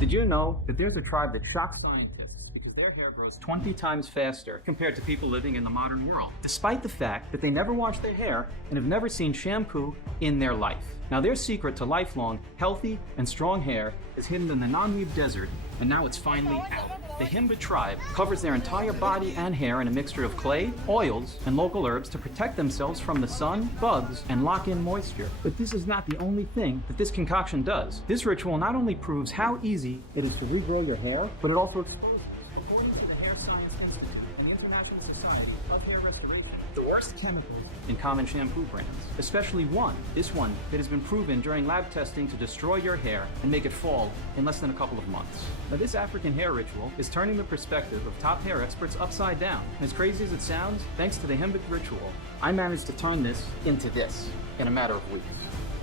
Did you know that there's a tribe that shocks scientists because their hair grows 20 times faster compared to people living in the modern world, despite the fact that they never wash their hair and have never seen shampoo in their life? Now, their secret to lifelong, healthy, and strong hair is hidden in the non-weave desert, and now it's finally out. The Himba tribe covers their entire body and hair in a mixture of clay, oils, and local herbs to protect themselves from the sun, bugs, and lock in moisture. But this is not the only thing that this concoction does. This ritual not only proves how easy it is to regrow your hair, but it also exposes, according to the Hair Science Institute and the International Society of Hair Restoration, the worst chemicals in common shampoo brands, especially this one that has been proven during lab testing to destroy your hair and make it fall in less than a couple of months. Now, this African hair ritual is turning the perspective of top hair experts upside down. And as crazy as it sounds, thanks to the Himba ritual, I managed to turn this into this in a matter of weeks.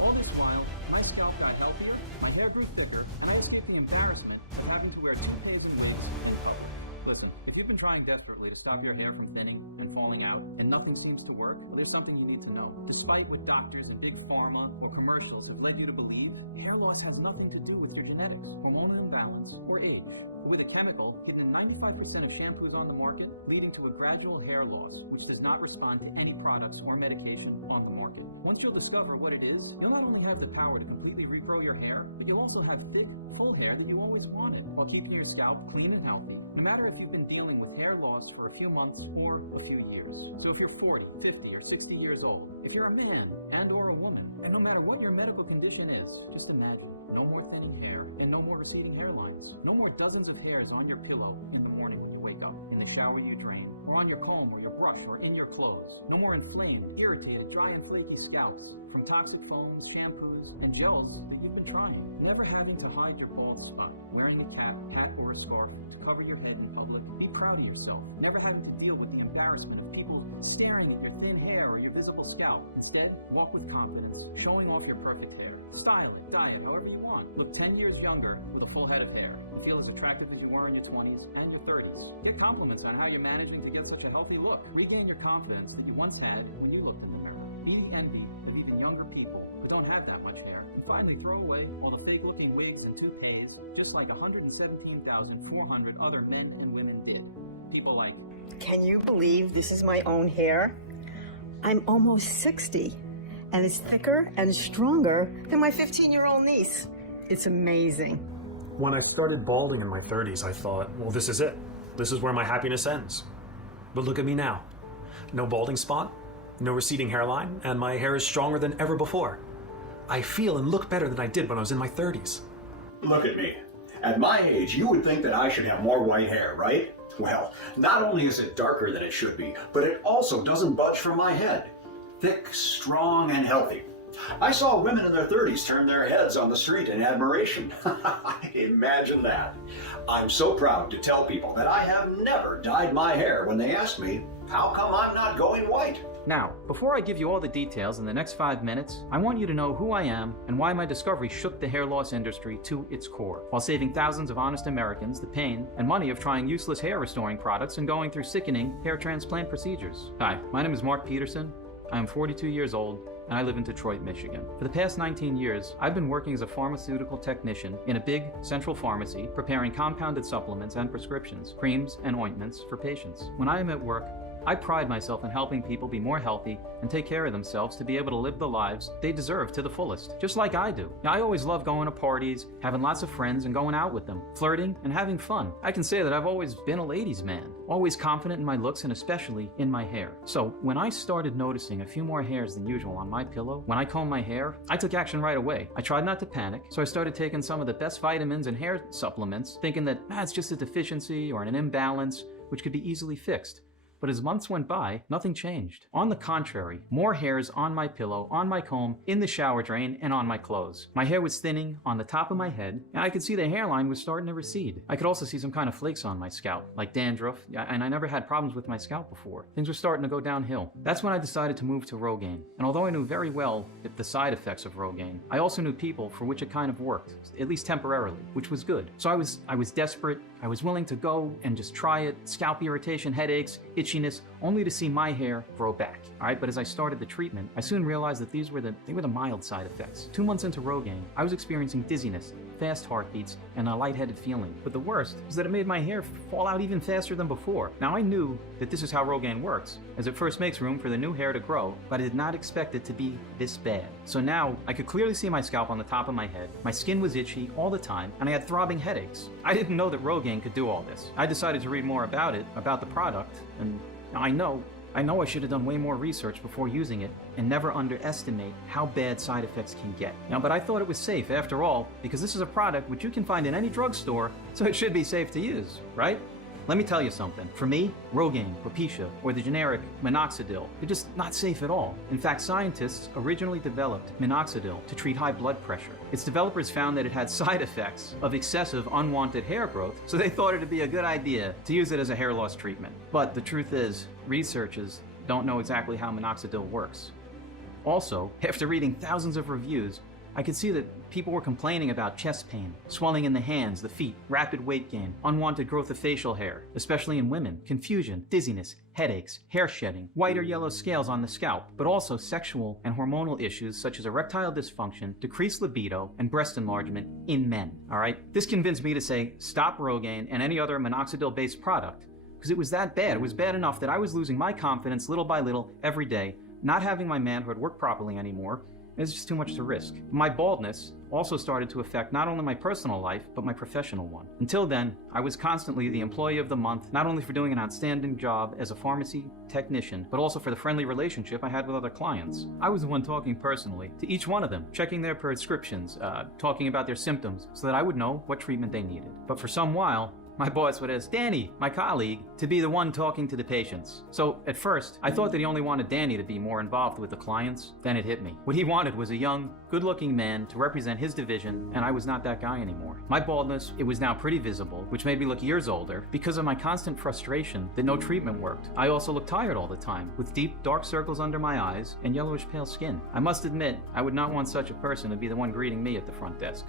All this while, my scalp got healthier, my hair grew thicker, and I escaped the embarrassment of having to wear toothpaste and wigs in public. Listen, if you've been trying desperately to stop your hair from thinning and falling out, and nothing seems to work, well, there's something you need to know. Despite what doctors and big pharma or commercials have led you to believe, hair loss has nothing to do with your genetics, hormonal imbalance, or age. With a chemical hidden in 95% of shampoos on the market, leading to a gradual hair loss, which does not respond to any products or medication on the market. Once you'll discover what it is, you'll not only have the power to completely regrow your hair, but you'll also have thick, full hair that you always wanted, while keeping your scalp clean and healthy, no matter if you've been dealing with hair loss for a few months or a few years. So if you're 40, 50, or 60 years old, if you're a man and or a woman, and no matter what your medical condition is, just imagine no more thinning hair and no more receding hairlines. No more dozens of hairs on your pillow in the morning when you wake up, in the shower you drain, or on your comb or your brush or in your clothes. No more inflamed, irritated, dry and flaky scalps from toxic foams, shampoos, and gels that you've been trying. Never having to hide your bald spot, wearing a cap, hat, or a scarf to cover your head in public. Be proud of yourself. Never having to deal with the embarrassment of people staring at your thin hair or your visible scalp. Instead, walk with confidence, showing off your perfect hair. Style it, dye it, however you want. Look 10 years younger with a full head of hair. Feel as attractive as you were in your 20s and your 30s. Get compliments on how you're managing to get such a healthy look. Regain your confidence that you once had when you looked in the mirror. Be the envy of even younger people who don't have that much hair. And finally, throw away all the fake-looking wigs and toupees, just like 117,400 other men and women did. People like, can you believe this is my own hair? I'm almost 60, and it's thicker and stronger than my 15-year-old niece. It's amazing. When I started balding in my 30s, I thought, well, this is it. This is where my happiness ends. But look at me now. No balding spot, no receding hairline, and my hair is stronger than ever before. I feel and look better than I did when I was in my 30s. Look at me. At my age, you would think that I should have more white hair, right? Well, not only is it darker than it should be, but it also doesn't budge from my head. Thick, strong, and healthy. I saw women in their 30s turn their heads on the street in admiration. Imagine that. I'm so proud to tell people that I have never dyed my hair when they ask me, how come I'm not going white? now, before I give you all the details in the next 5 minutes, I want you to know who I am and why my discovery shook the hair loss industry to its core, while saving thousands of honest Americans the pain and money of trying useless hair restoring products and going through sickening hair transplant procedures. Hi, my name is Mark Peterson. I am 42 years old, and I live in Detroit, Michigan. For the past 19 years, I've been working as a pharmaceutical technician in a big central pharmacy, preparing compounded supplements and prescriptions, creams and ointments for patients. When I am at work, I pride myself in helping people be more healthy and take care of themselves to be able to live the lives they deserve to the fullest, just like I do. Now, I always love going to parties, having lots of friends and going out with them, flirting and having fun. I can say that I've always been a ladies' man, always confident in my looks and especially in my hair. So when I started noticing a few more hairs than usual on my pillow, when I combed my hair, I took action right away. I tried not to panic, so I started taking some of the best vitamins and hair supplements, thinking that it's just a deficiency or an imbalance, which could be easily fixed. But as months went by, nothing changed. On the contrary, more hairs on my pillow, on my comb, in the shower drain, and on my clothes. My hair was thinning on the top of my head, and I could see the hairline was starting to recede. I could also see some kind of flakes on my scalp, like dandruff, and I never had problems with my scalp before. Things were starting to go downhill. That's when I decided to move to Rogaine. And although I knew very well the side effects of Rogaine, I also knew people for which it kind of worked, at least temporarily, which was good. So I was desperate. I was willing to go and just try it. Scalp irritation, headaches, itchy itchiness, only to see my hair grow back. All right, but as I started the treatment, I soon realized that they were the mild side effects. 2 months into Rogaine, I was experiencing dizziness, fast heartbeats, and a lightheaded feeling. But the worst was that it made my hair fall out even faster than before. Now I knew that this is how Rogaine works, as it first makes room for the new hair to grow, but I did not expect it to be this bad. So now I could clearly see my scalp on the top of my head, my skin was itchy all the time, and I had throbbing headaches. I didn't know that Rogaine could do all this. I decided to read more about it, about the product, and I know I should have done way more research before using it and never underestimate how bad side effects can get. Now, but I thought it was safe after all, because this is a product which you can find in any drugstore, so it should be safe to use, right? Let me tell you something. For me, Rogaine, Propecia, or the generic minoxidil, they're just not safe at all. In fact, scientists originally developed minoxidil to treat high blood pressure. Its developers found that it had side effects of excessive unwanted hair growth, so they thought it'd be a good idea to use it as a hair loss treatment. But the truth is, researchers don't know exactly how minoxidil works. Also, after reading thousands of reviews, I could see that people were complaining about chest pain, swelling in the hands, the feet, rapid weight gain, unwanted growth of facial hair, especially in women, confusion, dizziness, headaches, hair shedding, white or yellow scales on the scalp, but also sexual and hormonal issues such as erectile dysfunction, decreased libido, and breast enlargement in men. All right? This convinced me to say, stop Rogaine and any other minoxidil-based product, because it was that bad. It was bad enough that I was losing my confidence little by little every day, not having my manhood work properly anymore. It was just too much to risk. My baldness also started to affect not only my personal life, but my professional one. Until then, I was constantly the employee of the month, not only for doing an outstanding job as a pharmacy technician, but also for the friendly relationship I had with other clients. I was the one talking personally to each one of them, checking their prescriptions, talking about their symptoms, so that I would know what treatment they needed. But for some while, my boss would ask Danny, my colleague, to be the one talking to the patients. So at first, I thought that he only wanted Danny to be more involved with the clients. Then it hit me. What he wanted was a young, good-looking man to represent his division, and I was not that guy anymore. My baldness, it was now pretty visible, which made me look years older because of my constant frustration that no treatment worked. I also looked tired all the time, with deep, dark circles under my eyes and yellowish pale skin. I must admit, I would not want such a person to be the one greeting me at the front desk.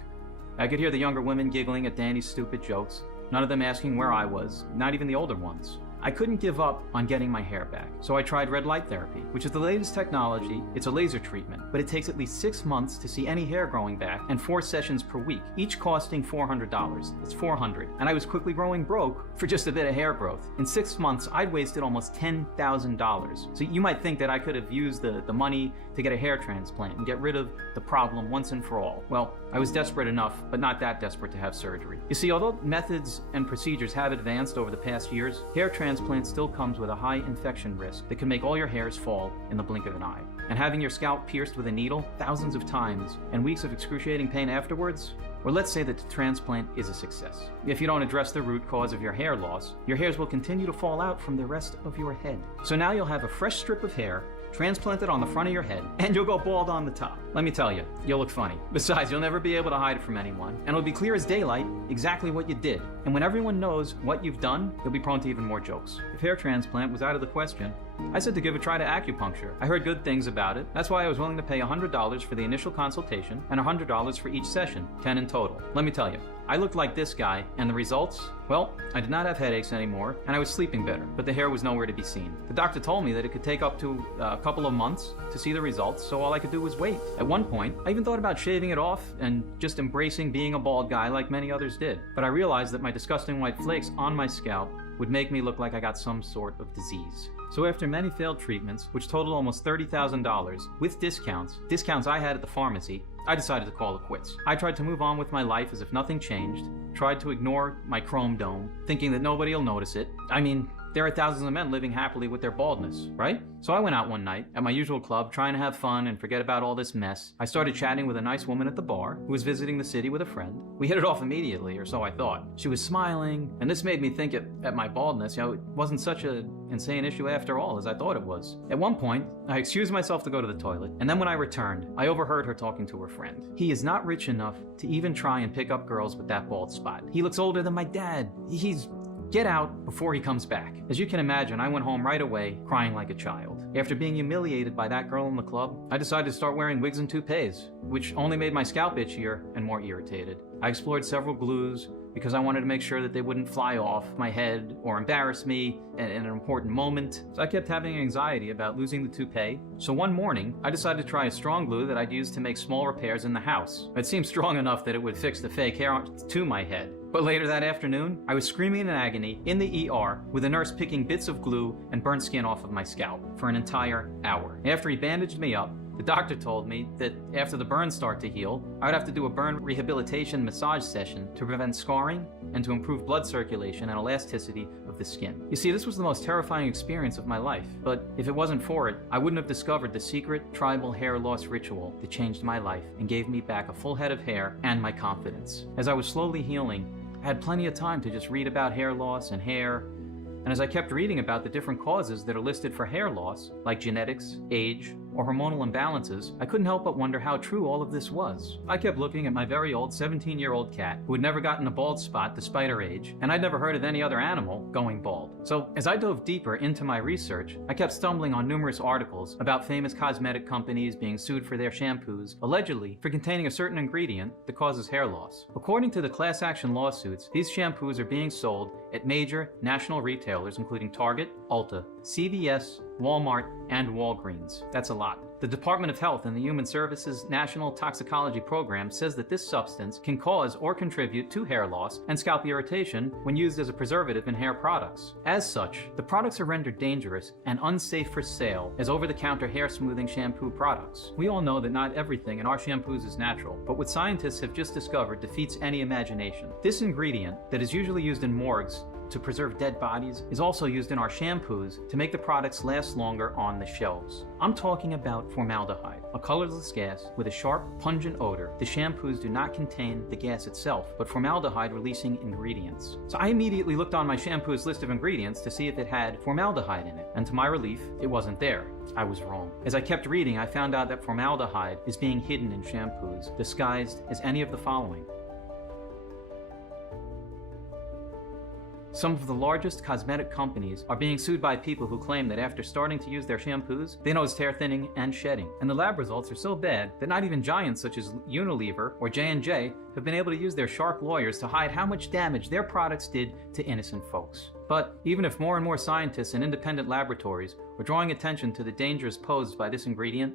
I could hear the younger women giggling at Danny's stupid jokes, none of them asking where I was, not even the older ones. I couldn't give up on getting my hair back, so I tried red light therapy, which is the latest technology. It's a laser treatment, but it takes at least 6 months to see any hair growing back and 4 sessions per week, each costing $400. It's $400, and I was quickly growing broke for just a bit of hair growth. In 6 months, I'd wasted almost $10,000. So you might think that I could have used the money to get a hair transplant and get rid of the problem once and for all. Well, I was desperate enough, but not that desperate to have surgery. You see, although methods and procedures have advanced over the past years, hair transplant still comes with a high infection risk that can make all your hairs fall in the blink of an eye. And having your scalp pierced with a needle thousands of times and weeks of excruciating pain afterwards, or let's say that the transplant is a success. If you don't address the root cause of your hair loss, your hairs will continue to fall out from the rest of your head. So now you'll have a fresh strip of hair transplanted on the front of your head, and you'll go bald on the top. Let me tell you, you'll look funny. Besides, you'll never be able to hide it from anyone, and it'll be clear as daylight exactly what you did. And when everyone knows what you've done, you'll be prone to even more jokes. If hair transplant was out of the question, I said to give a try to acupuncture. I heard good things about it. That's why I was willing to pay $100 for the initial consultation and $100 for each session, 10 in total. Let me tell you, I looked like this guy, and the results? Well, I did not have headaches anymore, and I was sleeping better, but the hair was nowhere to be seen. The doctor told me that it could take up to a couple of months to see the results, so all I could do was wait. At one point, I even thought about shaving it off and just embracing being a bald guy like many others did. But I realized that my disgusting white flakes on my scalp would make me look like I got some sort of disease. So after many failed treatments, which totaled almost $30,000, with discounts I had at the pharmacy, I decided to call it quits. I tried to move on with my life as if nothing changed, tried to ignore my chrome dome, thinking that nobody will notice it. I mean, there are thousands of men living happily with their baldness, right? So I went out one night at my usual club, trying to have fun and forget about all this mess. I started chatting with a nice woman at the bar who was visiting the city with a friend. We hit it off immediately, or so I thought. She was smiling, and this made me think at my baldness, it wasn't such an insane issue after all as I thought it was. At one point, I excused myself to go to the toilet, and then when I returned, I overheard her talking to her friend. He is not rich enough to even try and pick up girls with that bald spot. He looks older than my dad. Get out before he comes back. As you can imagine, I went home right away, crying like a child. After being humiliated by that girl in the club, I decided to start wearing wigs and toupees, which only made my scalp itchier and more irritated. I explored several glues, because I wanted to make sure that they wouldn't fly off my head or embarrass me in an important moment. So I kept having anxiety about losing the toupee. So one morning, I decided to try a strong glue that I'd use to make small repairs in the house. It seemed strong enough that it would fix the fake hair to my head. But later that afternoon, I was screaming in agony in the ER with a nurse picking bits of glue and burnt skin off of my scalp for an entire hour. After he bandaged me up, the doctor told me that after the burns start to heal, I would have to do a burn rehabilitation massage session to prevent scarring and to improve blood circulation and elasticity of the skin. You see, this was the most terrifying experience of my life, but if it wasn't for it, I wouldn't have discovered the secret tribal hair loss ritual that changed my life and gave me back a full head of hair and my confidence. As I was slowly healing, I had plenty of time to just read about hair loss and hair, and as I kept reading about the different causes that are listed for hair loss, like genetics, age, or hormonal imbalances, I couldn't help but wonder how true all of this was. I kept looking at my very old 17-year-old cat who had never gotten a bald spot despite her age, and I'd never heard of any other animal going bald. So as I dove deeper into my research, I kept stumbling on numerous articles about famous cosmetic companies being sued for their shampoos, allegedly for containing a certain ingredient that causes hair loss. According to the class action lawsuits, these shampoos are being sold at major national retailers including Target, Ulta, CVS, Walmart, and Walgreens. That's a lot. The Department of Health and the Human Services National Toxicology Program says that this substance can cause or contribute to hair loss and scalp irritation when used as a preservative in hair products. As such, the products are rendered dangerous and unsafe for sale as over-the-counter hair smoothing shampoo products. We all know that not everything in our shampoos is natural, but what scientists have just discovered defeats any imagination. This ingredient, that is usually used in morgues to preserve dead bodies, is also used in our shampoos to make the products last longer on the shelves. I'm talking about formaldehyde, a colorless gas with a sharp, pungent odor. The shampoos do not contain the gas itself, but formaldehyde-releasing ingredients. So I immediately looked on my shampoo's list of ingredients to see if it had formaldehyde in it, and to my relief, it wasn't there. I was wrong. As I kept reading, I found out that formaldehyde is being hidden in shampoos, disguised as any of the following. Some of the largest cosmetic companies are being sued by people who claim that after starting to use their shampoos, they noticed hair thinning and shedding. And the lab results are so bad that not even giants such as Unilever or J&J have been able to use their sharp lawyers to hide how much damage their products did to innocent folks. But even if more and more scientists and independent laboratories are drawing attention to the dangers posed by this ingredient,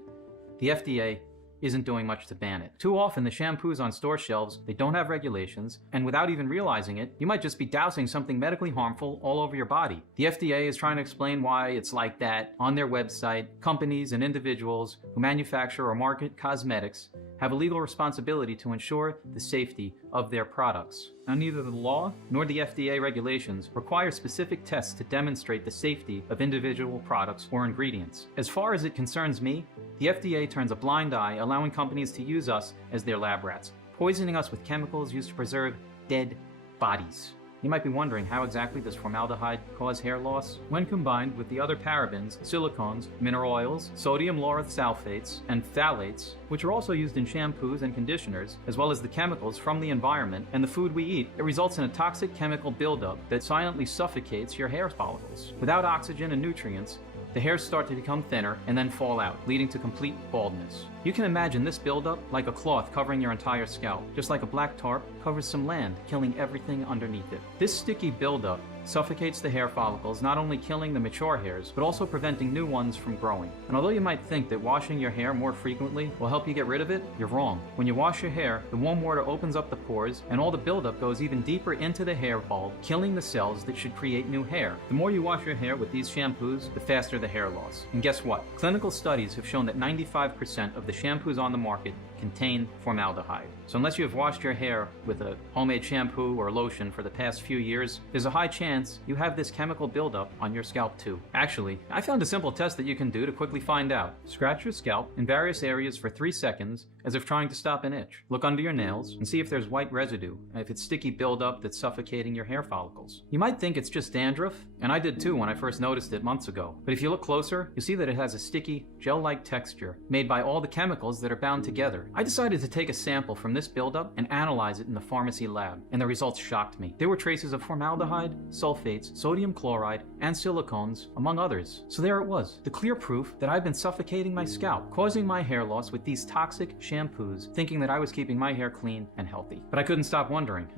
the FDA isn't doing much to ban it. Too often the shampoos on store shelves, they don't have regulations, and without even realizing it, you might just be dousing something medically harmful all over your body. The FDA is trying to explain why it's like that on their website. Companies and individuals who manufacture or market cosmetics have a legal responsibility to ensure the safety of their products. Now, neither the law nor the FDA regulations require specific tests to demonstrate the safety of individual products or ingredients. As far as it concerns me, the FDA turns a blind eye, allowing companies to use us as their lab rats, poisoning us with chemicals used to preserve dead bodies. You might be wondering, how exactly does formaldehyde cause hair loss? When combined with the other parabens, silicones, mineral oils, sodium lauryl sulfates, and phthalates, which are also used in shampoos and conditioners, as well as the chemicals from the environment and the food we eat, it results in a toxic chemical buildup that silently suffocates your hair follicles. Without oxygen and nutrients, the hairs start to become thinner and then fall out, leading to complete baldness. You can imagine this buildup like a cloth covering your entire scalp, just like a black tarp covers some land, killing everything underneath it. This sticky buildup suffocates the hair follicles, not only killing the mature hairs, but also preventing new ones from growing. And although you might think that washing your hair more frequently will help you get rid of it, you're wrong. When you wash your hair, the warm water opens up the pores, and all the buildup goes even deeper into the hair bulb, killing the cells that should create new hair. The more you wash your hair with these shampoos, the faster the hair loss. And guess what? Clinical studies have shown that 95% of the shampoos on the market contain formaldehyde. So unless you have washed your hair with a homemade shampoo or lotion for the past few years, there's a high chance you have this chemical buildup on your scalp too. Actually, I found a simple test that you can do to quickly find out. Scratch your scalp in various areas for 3 seconds as if trying to stop an itch. Look under your nails and see if there's white residue, and if it's sticky buildup that's suffocating your hair follicles. You might think it's just dandruff, and I did too when I first noticed it months ago. But if you look closer, you'll see that it has a sticky, gel-like texture made by all the chemicals that are bound together. I decided to take a sample from this buildup and analyze it in the pharmacy lab, and the results shocked me. There were traces of formaldehyde, sulfates, sodium chloride, and silicones, among others. So there it was, the clear proof that I've been suffocating my scalp, causing my hair loss with these toxic shampoos, thinking that I was keeping my hair clean and healthy. But I couldn't stop wondering,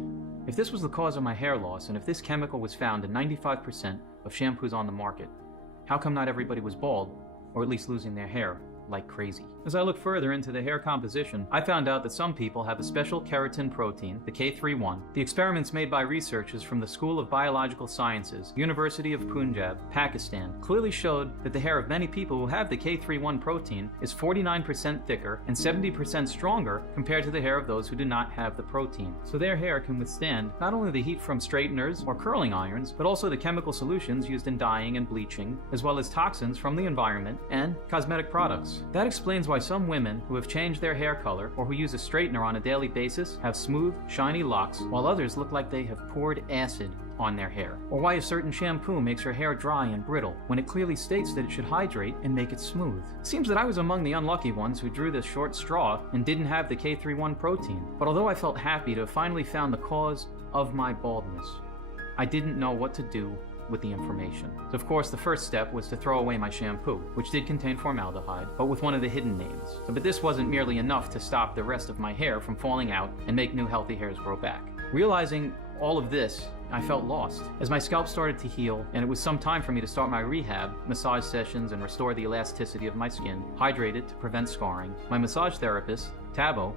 If this was the cause of my hair loss, and if this chemical was found in 95% of shampoos on the market, how come not everybody was bald, or at least losing their hair like crazy? As I look further into the hair composition, I found out that some people have a special keratin protein, the K31. The experiments made by researchers from the School of Biological Sciences, University of Punjab, Pakistan, clearly showed that the hair of many people who have the K31 protein is 49% thicker and 70% stronger compared to the hair of those who do not have the protein. So their hair can withstand not only the heat from straighteners or curling irons, but also the chemical solutions used in dyeing and bleaching, as well as toxins from the environment and cosmetic products. That explains why some women who have changed their hair color or who use a straightener on a daily basis have smooth, shiny locks, while others look like they have poured acid on their hair. Or why a certain shampoo makes your hair dry and brittle when it clearly states that it should hydrate and make it smooth. It seems that I was among the unlucky ones who drew this short straw and didn't have the K31 protein. But although I felt happy to have finally found the cause of my baldness, I didn't know what to do with the information. So of course the first step was to throw away my shampoo, which did contain formaldehyde, but with one of the hidden names. But this wasn't merely enough to stop the rest of my hair from falling out and make new healthy hairs grow back. Realizing all of this, I felt lost. As my scalp started to heal, and it was some time for me to start my rehab, massage sessions, and restore the elasticity of my skin, hydrate it to prevent scarring, my massage therapist, Tabo,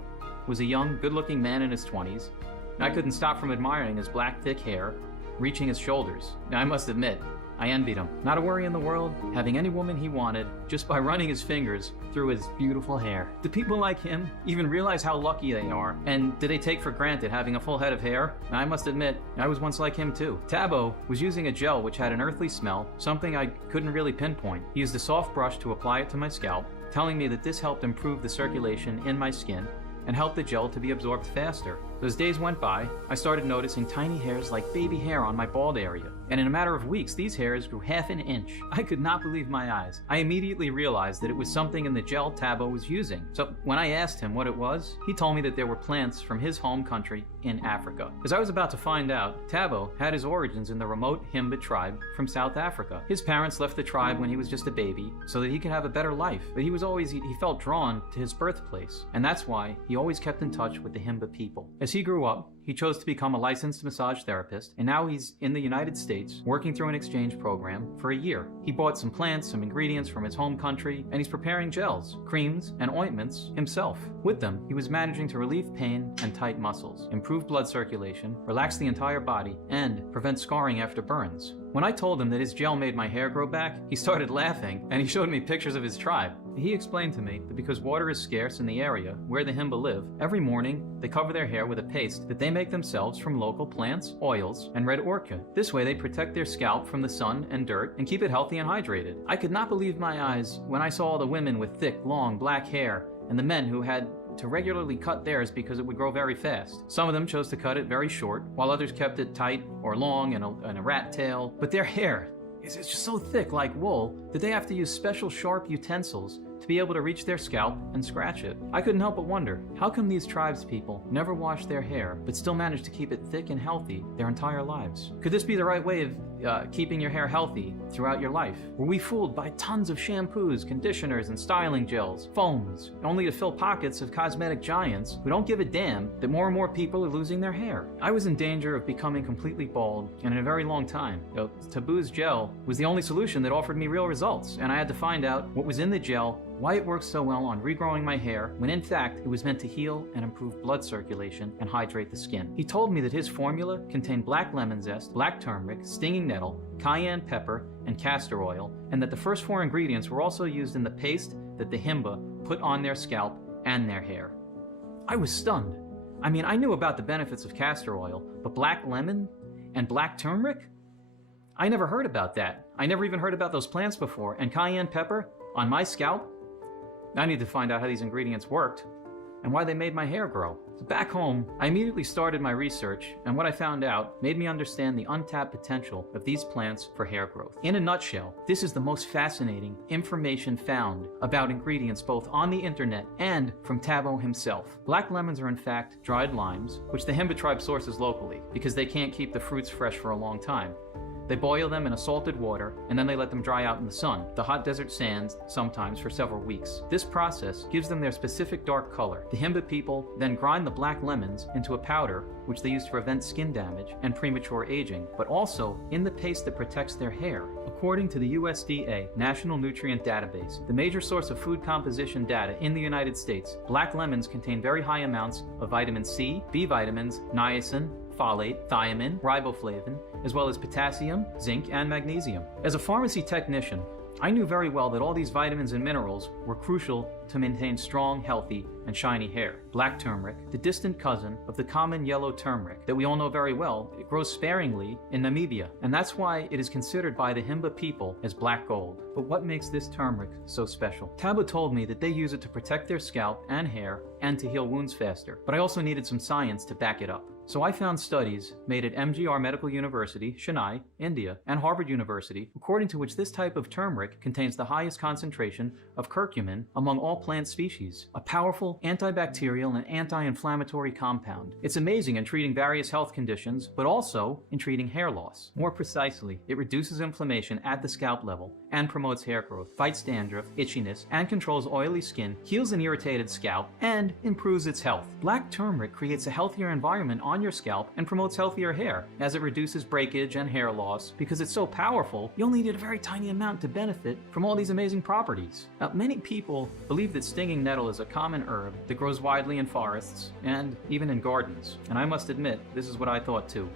was a young, good-looking man in his 20s, and I couldn't stop from admiring his black, thick hair, reaching his shoulders. Now, I must admit, I envied him. Not a worry in the world, having any woman he wanted just by running his fingers through his beautiful hair. Do people like him even realize how lucky they are? And do they take for granted having a full head of hair? I must admit, I was once like him too. Tabo was using a gel which had an earthly smell, something I couldn't really pinpoint. He used a soft brush to apply it to my scalp, telling me that this helped improve the circulation in my skin and helped the gel to be absorbed faster. As days went by, I started noticing tiny hairs like baby hair on my bald area. And in a matter of weeks, these hairs grew half an inch. I could not believe my eyes. I immediately realized that it was something in the gel Tabo was using. So when I asked him what it was, he told me that there were plants from his home country in Africa. As I was about to find out, Tabo had his origins in the remote Himba tribe from South Africa. His parents left the tribe when he was just a baby so that he could have a better life. But he felt drawn to his birthplace. And that's why he always kept in touch with the Himba people. As he grew up, he chose to become a licensed massage therapist, and now he's in the United States working through an exchange program for a year. He bought some plants, some ingredients from his home country, and he's preparing gels, creams, and ointments himself. With them, he was managing to relieve pain and tight muscles, improve blood circulation, relax the entire body, and prevent scarring after burns. When I told him that his gel made my hair grow back, he started laughing, and he showed me pictures of his tribe. He explained to me that because water is scarce in the area where the Himba live, every morning they cover their hair with a paste that they make themselves from local plants, oils, and red orchid. This way they protect their scalp from the sun and dirt and keep it healthy and hydrated. I could not believe my eyes when I saw the women with thick, long, black hair and the men who had to regularly cut theirs because it would grow very fast. Some of them chose to cut it very short, while others kept it tight or long and a rat tail. But their hair is just so thick like wool that they have to use special sharp utensils to be able to reach their scalp and scratch it. I couldn't help but wonder, how come these tribes people never wash their hair but still manage to keep it thick and healthy their entire lives? Could this be the right way of keeping your hair healthy throughout your life? Were we fooled by tons of shampoos, conditioners, and styling gels, foams, only to fill pockets of cosmetic giants who don't give a damn that more and more people are losing their hair? I was in danger of becoming completely bald, and in a very long time. Tabo's gel was the only solution that offered me real results, and I had to find out what was in the gel, why it works so well on regrowing my hair, when in fact it was meant to heal and improve blood circulation and hydrate the skin. He told me that his formula contained black lemon zest, black turmeric, stinging nettle, cayenne pepper, and castor oil, and that the first 4 ingredients were also used in the paste that the Himba put on their scalp and their hair. I was stunned. I mean, I knew about the benefits of castor oil, but black lemon and black turmeric? I never heard about that. I never even heard about those plants before. And cayenne pepper on my scalp? I need to find out how these ingredients worked and why they made my hair grow. So back home, I immediately started my research, and what I found out made me understand the untapped potential of these plants for hair growth. In a nutshell, this is the most fascinating information found about ingredients both on the internet and from Tabo himself. Black lemons are in fact dried limes, which the Himba tribe sources locally because they can't keep the fruits fresh for a long time. They boil them in a salted water, and then they let them dry out in the sun, the hot desert sands, sometimes for several weeks. This process gives them their specific dark color. The Himba people then grind the black lemons into a powder, which they use to prevent skin damage and premature aging, but also in the paste that protects their hair. According to the USDA National Nutrient Database, the major source of food composition data in the United States, black lemons contain very high amounts of vitamin C, B vitamins, niacin, folate, thiamine, riboflavin, as well as potassium, zinc, and magnesium. As a pharmacy technician, I knew very well that all these vitamins and minerals were crucial to maintain strong, healthy, and shiny hair. Black turmeric, the distant cousin of the common yellow turmeric that we all know very well, it grows sparingly in Namibia, and that's why it is considered by the Himba people as black gold. But what makes this turmeric so special? Tabo told me that they use it to protect their scalp and hair and to heal wounds faster, but I also needed some science to back it up. So I found studies made at MGR Medical University, Chennai, India, and Harvard University, according to which this type of turmeric contains the highest concentration of curcumin among all plant species, a powerful antibacterial and anti-inflammatory compound. It's amazing in treating various health conditions, but also in treating hair loss. More precisely, it reduces inflammation at the scalp level and promotes hair growth, fights dandruff, itchiness, and controls oily skin, heals an irritated scalp, and improves its health. Black turmeric creates a healthier environment on your scalp and promotes healthier hair, as it reduces breakage and hair loss. Because it's so powerful, you only need a very tiny amount to benefit from all these amazing properties. Now, many people believe that stinging nettle is a common herb that grows widely in forests and even in gardens. And I must admit, this is what I thought too,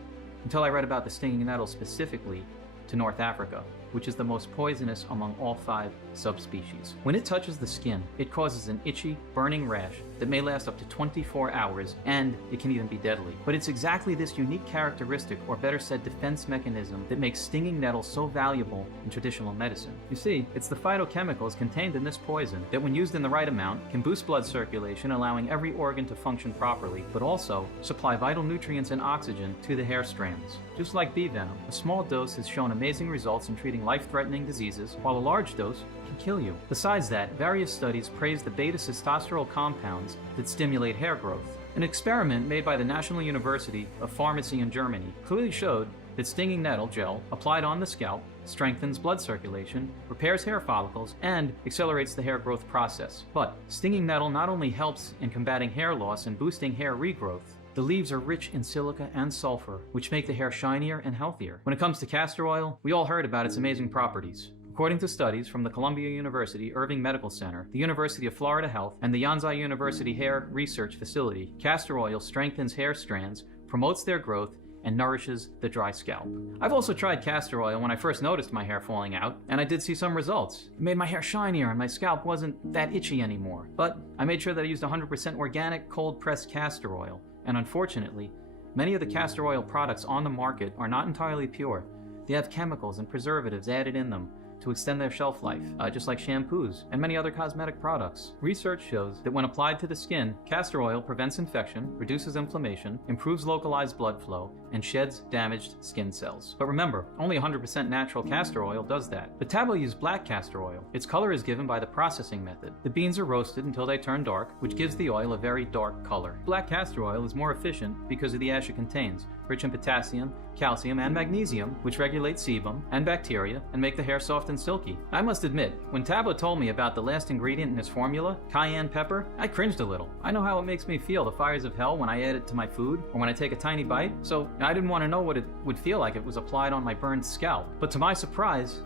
until I read about the stinging nettle specifically to North Africa, which is the most poisonous among all 5 subspecies. When it touches the skin, it causes an itchy, burning rash that may last up to 24 hours, and it can even be deadly. But it's exactly this unique characteristic, or better said, defense mechanism, that makes stinging nettle so valuable in traditional medicine. You see, it's the phytochemicals contained in this poison that, when used in the right amount, can boost blood circulation, allowing every organ to function properly, but also supply vital nutrients and oxygen to the hair strands. Just like bee venom, a small dose has shown amazing results in treating life-threatening diseases, while a large dose can kill you. Besides that, various studies praise the beta-sitosterol compounds that stimulate hair growth. An experiment made by the National University of Pharmacy in Germany clearly showed that stinging nettle gel applied on the scalp strengthens blood circulation, repairs hair follicles, and accelerates the hair growth process. But stinging nettle not only helps in combating hair loss and boosting hair regrowth, the leaves are rich in silica and sulfur, which make the hair shinier and healthier. When it comes to castor oil, we all heard about its amazing properties. According to studies from the Columbia University Irving Medical Center, the University of Florida Health, and the Yonsei University Hair Research Facility, castor oil strengthens hair strands, promotes their growth, and nourishes the dry scalp. I've also tried castor oil when I first noticed my hair falling out, and I did see some results. It made my hair shinier and my scalp wasn't that itchy anymore. But I made sure that I used 100% organic cold-pressed castor oil, and unfortunately, many of the castor oil products on the market are not entirely pure. They have chemicals and preservatives added in them to extend their shelf life, just like shampoos and many other cosmetic products. Research shows that when applied to the skin, castor oil prevents infection, reduces inflammation, improves localized blood flow, and sheds damaged skin cells. But remember, only 100% natural castor oil does that. But Tabo used black castor oil. Its color is given by the processing method. The beans are roasted until they turn dark, which gives the oil a very dark color. Black castor oil is more efficient because of the ash it contains, rich in potassium, calcium, and magnesium, which regulate sebum and bacteria and make the hair soft and silky. I must admit, when Tabo told me about the last ingredient in his formula, cayenne pepper, I cringed a little. I know how it makes me feel, the fires of hell, when I add it to my food or when I take a tiny bite, so I didn't want to know what it would feel like if it was applied on my burned scalp. But to my surprise,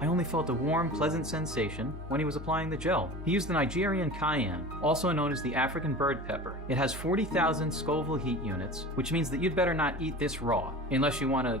I only felt a warm, pleasant sensation when he was applying the gel. He used the Nigerian cayenne, also known as the African bird pepper. It has 40,000 Scoville heat units, which means that you'd better not eat this raw, unless you want to,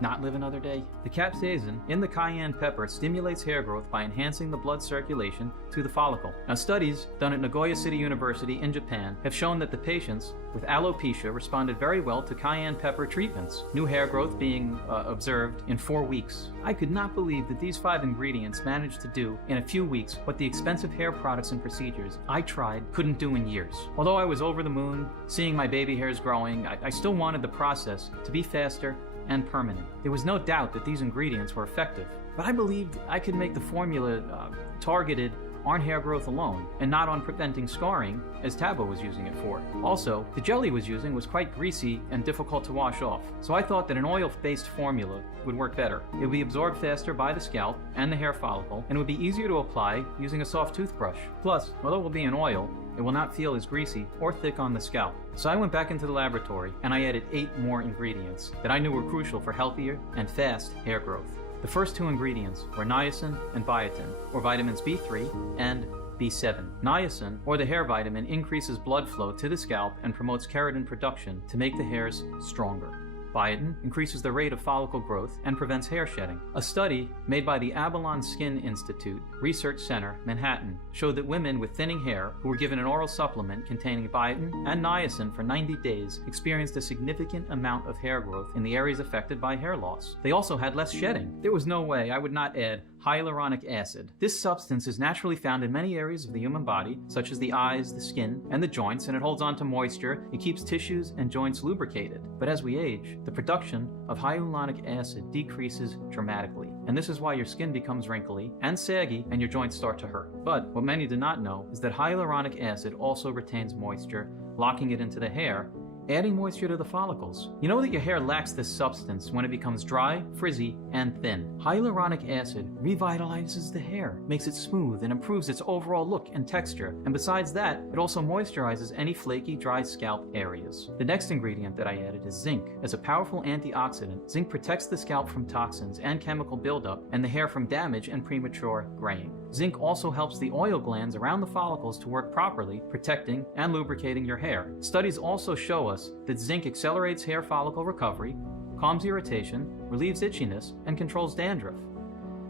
not live another day. The capsaicin in the cayenne pepper stimulates hair growth by enhancing the blood circulation to the follicle. Now, studies done at Nagoya City University in Japan have shown that the patients with alopecia responded very well to cayenne pepper treatments, new hair growth being observed in 4 weeks. I could not believe that these 5 ingredients managed to do in a few weeks what the expensive hair products and procedures I tried couldn't do in years. Although I was over the moon, seeing my baby hairs growing, I still wanted the process to be faster and permanent. There was no doubt that these ingredients were effective, but I believed I could make the formula targeted aren't hair growth alone, and not on preventing scarring, as Tabo was using it for. Also, the jelly was using was quite greasy and difficult to wash off, so I thought that an oil-based formula would work better. It would be absorbed faster by the scalp and the hair follicle, and it would be easier to apply using a soft toothbrush. Plus, although it will be an oil, it will not feel as greasy or thick on the scalp. So I went back into the laboratory and I added 8 more ingredients that I knew were crucial for healthier and fast hair growth. The first 2 ingredients were niacin and biotin, or vitamins B3 and B7. Niacin, or the hair vitamin, increases blood flow to the scalp and promotes keratin production to make the hairs stronger. Biotin increases the rate of follicle growth and prevents hair shedding. A study made by the Avalon Skin Institute Research Center, Manhattan, showed that women with thinning hair who were given an oral supplement containing biotin and niacin for 90 days experienced a significant amount of hair growth in the areas affected by hair loss. They also had less shedding. There was no way I would not add hyaluronic acid. This substance is naturally found in many areas of the human body, such as the eyes, the skin, and the joints, and it holds on to moisture. It keeps tissues and joints lubricated. But as we age, the production of hyaluronic acid decreases dramatically, and this is why your skin becomes wrinkly and saggy and your joints start to hurt. But what many do not know is that hyaluronic acid also retains moisture, locking it into the hair, adding moisture to the follicles. You know that your hair lacks this substance when it becomes dry, frizzy, and thin. Hyaluronic acid revitalizes the hair, makes it smooth, and improves its overall look and texture. And besides that, it also moisturizes any flaky, dry scalp areas. The next ingredient that I added is zinc. As a powerful antioxidant, zinc protects the scalp from toxins and chemical buildup, and the hair from damage and premature graying. Zinc also helps the oil glands around the follicles to work properly, protecting and lubricating your hair. Studies also show us that zinc accelerates hair follicle recovery, calms irritation, relieves itchiness, and controls dandruff.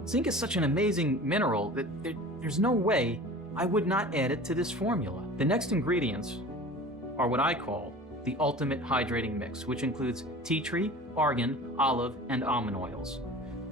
Zinc is such an amazing mineral that there's no way I would not add it to this formula. The next ingredients are what I call the ultimate hydrating mix, which includes tea tree, argan, olive, and almond oils.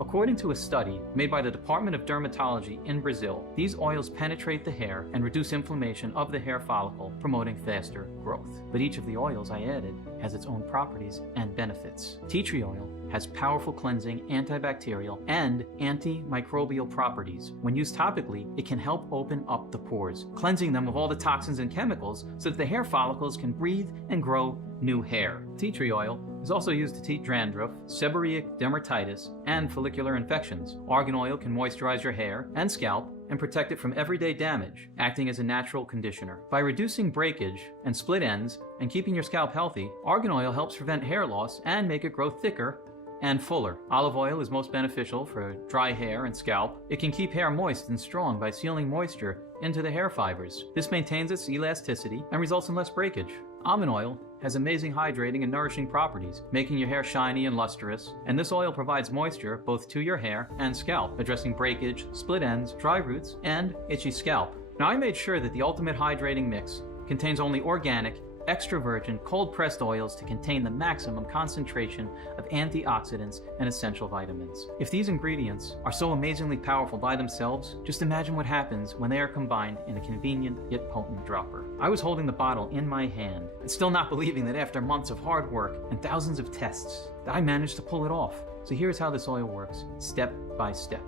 According to a study made by the Department of Dermatology in Brazil, these oils penetrate the hair and reduce inflammation of the hair follicle, promoting faster growth. But each of the oils I added has its own properties and benefits. Tea tree oil has powerful cleansing, antibacterial, and antimicrobial properties. When used topically, it can help open up the pores, cleansing them of all the toxins and chemicals so that the hair follicles can breathe and grow new hair. Tea tree oil is also used to treat dandruff, seborrheic dermatitis, and follicular infections. Argan oil can moisturize your hair and scalp and protect it from everyday damage, acting as a natural conditioner. By reducing breakage and split ends and keeping your scalp healthy, argan oil helps prevent hair loss and make it grow thicker and fuller. Olive oil is most beneficial for dry hair and scalp. It can keep hair moist and strong by sealing moisture into the hair fibers. This maintains its elasticity and results in less breakage. Almond oil has amazing hydrating and nourishing properties, making your hair shiny and lustrous, and this oil provides moisture both to your hair and scalp, addressing breakage, split ends, dry roots, and itchy scalp. Now I made sure that the ultimate hydrating mix contains only organic, extra virgin, cold-pressed oils to contain the maximum concentration of antioxidants and essential vitamins. If these ingredients are so amazingly powerful by themselves, just imagine what happens when they are combined in a convenient yet potent dropper. I was holding the bottle in my hand and still not believing that after months of hard work and thousands of tests that I managed to pull it off. So here's how this oil works, step by step.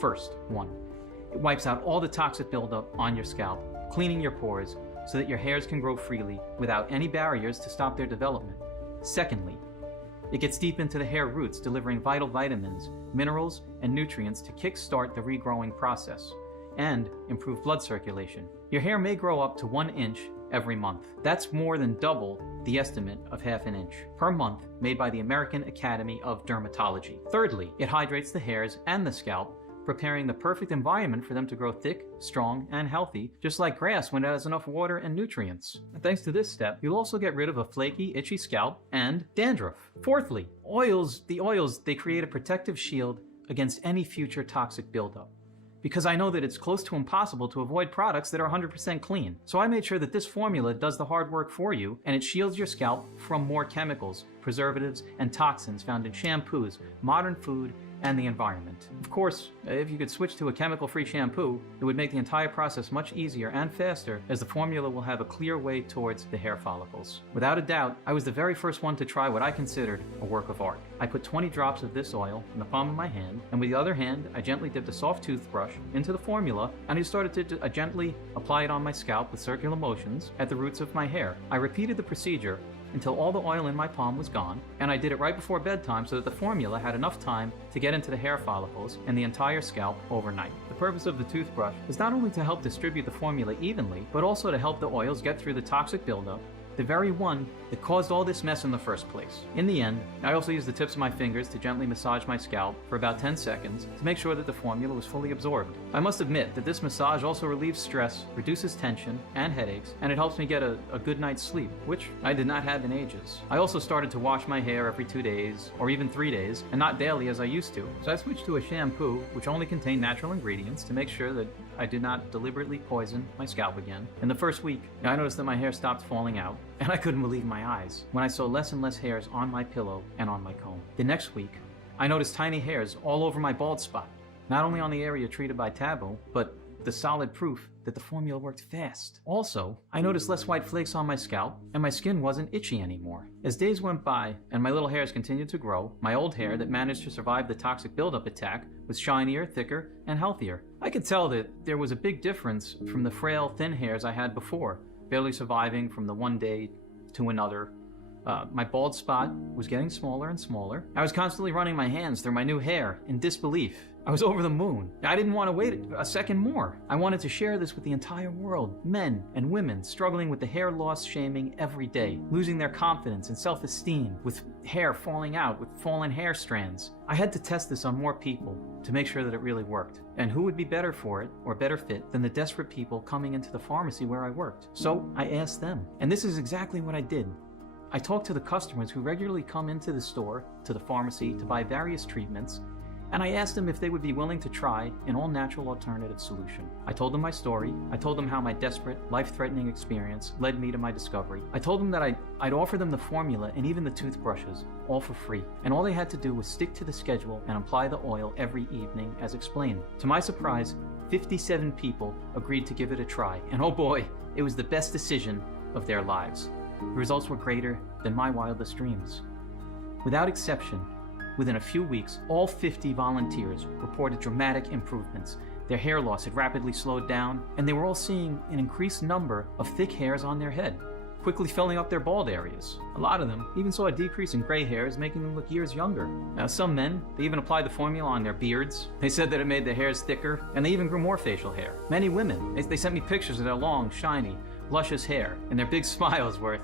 First, 1. It wipes out all the toxic buildup on your scalp, cleaning your pores, so that your hairs can grow freely without any barriers to stop their development. Secondly, it gets deep into the hair roots, delivering vital vitamins, minerals, and nutrients to kickstart the regrowing process and improve blood circulation. Your hair may grow up to 1 inch every month. That's more than double the estimate of ½ an inch per month made by the American Academy of Dermatology. Thirdly, it hydrates the hairs and the scalp, preparing the perfect environment for them to grow thick, strong, and healthy, just like grass when it has enough water and nutrients. And thanks to this step, you'll also get rid of a flaky, itchy scalp and dandruff. Fourthly, the oils, they create a protective shield against any future toxic buildup, because I know that it's close to impossible to avoid products that are 100% clean. So I made sure that this formula does the hard work for you, and it shields your scalp from more chemicals, preservatives, and toxins found in shampoos, modern food, and the environment. Of course, if you could switch to a chemical-free shampoo, it would make the entire process much easier and faster, as the formula will have a clear way towards the hair follicles. Without a doubt, I was the very first one to try what I considered a work of art. I put 20 drops of this oil in the palm of my hand, and with the other hand, I gently dipped a soft toothbrush into the formula, and I started to gently apply it on my scalp with circular motions at the roots of my hair. I repeated the procedure until all the oil in my palm was gone, and I did it right before bedtime so that the formula had enough time to get into the hair follicles and the entire scalp overnight. The purpose of the toothbrush is not only to help distribute the formula evenly, but also to help the oils get through the toxic buildup, the very one that caused all this mess in the first place. In the end, I also used the tips of my fingers to gently massage my scalp for about 10 seconds to make sure that the formula was fully absorbed. I must admit that this massage also relieves stress, reduces tension and headaches, and it helps me get a good night's sleep, which I did not have in ages. I also started to wash my hair every 2 days, or even 3 days, and not daily as I used to. So I switched to a shampoo which only contained natural ingredients to make sure that I did not deliberately poison my scalp again. In the first week, I noticed that my hair stopped falling out, and I couldn't believe my eyes when I saw less and less hairs on my pillow and on my comb. The next week, I noticed tiny hairs all over my bald spot, not only on the area treated by Taboo, but the solid proof that the formula worked fast. Also, I noticed less white flakes on my scalp, and my skin wasn't itchy anymore. As days went by and my little hairs continued to grow, my old hair that managed to survive the toxic buildup attack was shinier, thicker, and healthier. I could tell that there was a big difference from the frail, thin hairs I had before, barely surviving from the one day to another. My bald spot was getting smaller and smaller. I was constantly running my hands through my new hair in disbelief. I was over the moon. I didn't want to wait a second more. I wanted to share this with the entire world. Men and women struggling with the hair loss shaming every day, losing their confidence and self-esteem, with hair falling out, with fallen hair strands. I had to test this on more people to make sure that it really worked. And who would be better for it, or better fit, than the desperate people coming into the pharmacy where I worked? So I asked them. And this is exactly what I did. I talked to the customers who regularly come into the store, to the pharmacy, to buy various treatments, and I asked them if they would be willing to try an all-natural alternative solution. I told them my story. I told them how my desperate, life-threatening experience led me to my discovery. I told them that I'd offer them the formula and even the toothbrushes, all for free, and all they had to do was stick to the schedule and apply the oil every evening as explained. To my surprise, 57 people agreed to give it a try, and oh boy, it was the best decision of their lives. The results were greater than my wildest dreams. Without exception, within a few weeks, all 50 volunteers reported dramatic improvements. Their hair loss had rapidly slowed down, and they were all seeing an increased number of thick hairs on their head, quickly filling up their bald areas. A lot of them even saw a decrease in gray hairs, making them look years younger. Now, some men, they even applied the formula on their beards. They said that it made their hairs thicker, and they even grew more facial hair. Many women, they sent me pictures of their long, shiny, luscious hair, and their big smiles were,